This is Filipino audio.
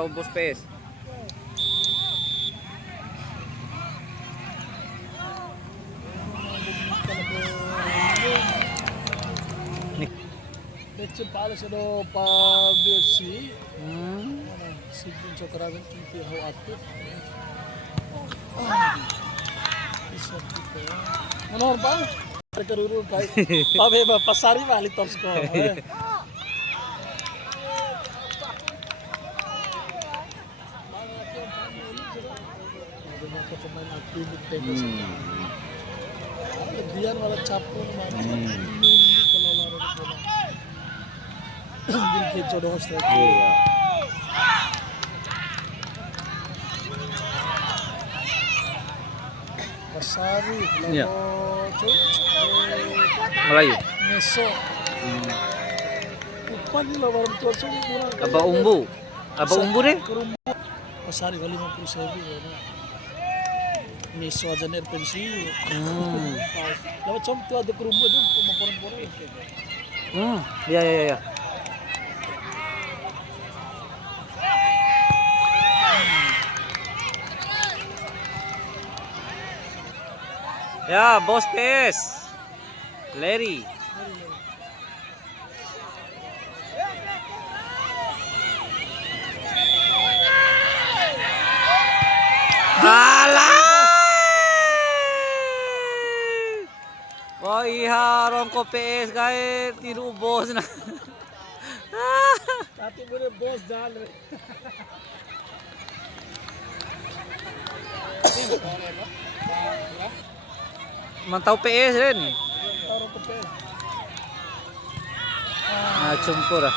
atau bos PS. Leche pala sa do pa BFC. Hmm. Sipin sa karagin cuti how aktif. Isa kita. Manor pa? Karuru kai. Pabe ba pasari balik top score. Pemain aktif itu dia malah capung mana ini kalau lari bola jadi jodoh strategi. Iya. Pasari Iya. lalu Melayu. meso upah ni lah warung tua semua murah. Aba umbu deh. Pasari kali 50.000 ya. Meso aja ner pensi. Lalu contoh ada kerumbu tu pemaporan-poran. Iya iya iya. Ya, bos PS. Larry. Alah. Wah, iya rongko PS kae tiru bos na. Tapi boleh bos dal. Mantau PS Ren. Taruh ke PS. Ah, cumpur ah.